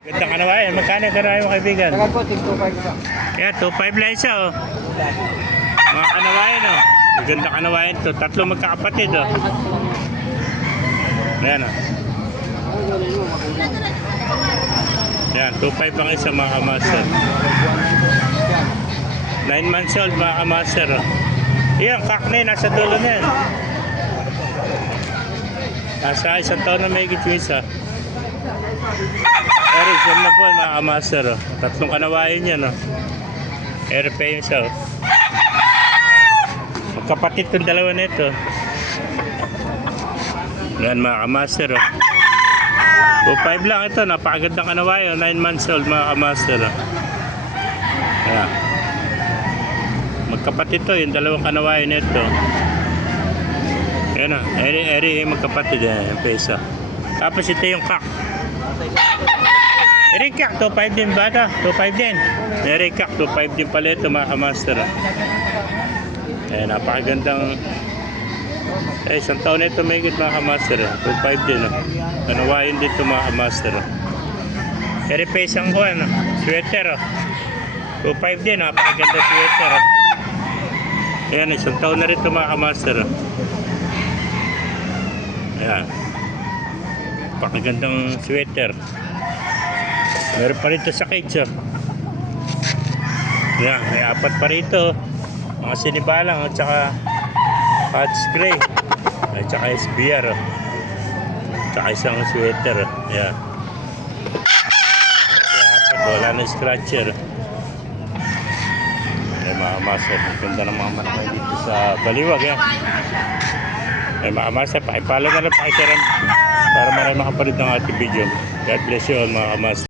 Gandang kanawayan. Magkano kanawayan mo kaibigan? Tagal po, 2.5 lang. Kaya 2.5 lang isa oh. Mga kanawayan oh. Magandang kanawayan to. Tatlo magkakapatid oh. Ayan oh. Ayan, 2.5 lang isa mga kamaster. 9 months old mga kamaster oh. Ayan, kakne, nasa dulo na yan. Nasa 1 taon na may yung isa. Reasonable mga kamaster oh. Tatlong kanawayan yan oh. RP yung isa oh. Magkapatid itong dalawa na ito. Yan mga kamaster oh. 2.5 lang ito. Napakagandang kanawayan. 9 months old mga kamaster oh. Yan. Magkapatid to yung dalawang kanawayan na ito. Yan oh. Eri magkapatid yan. Yung pesa. Tapos ito yung kak. Erikak, 2.5 din ba ito? 2.5 din. Erikak, 2.5 din pala ito mga kamaster. Eh, napakagandang 1 taon na ito may higit mga kamaster. 2.5 din. Kanawain din ito mga kamaster. Eripesang ko, sweater. 2.5 din, napakaganda sweater. Ayan, 1 taon na rin ito mga kamaster. Ayan. Napakagandang sweater. Meron pa rito sa cage oh. Yan, may 4 pa rito. Mga sinibalang at saka Hodge Gray at saka SBR oh. Tsaka isang sweater oh. Yan. Kaya 4, wala na scratcher. May mga master. Ganda ng mga manamay dito sa Baliwag yan. May mga master. Pakipalo na lang, pakisaran para marami makapalit ng ating video. God bless you all mga master.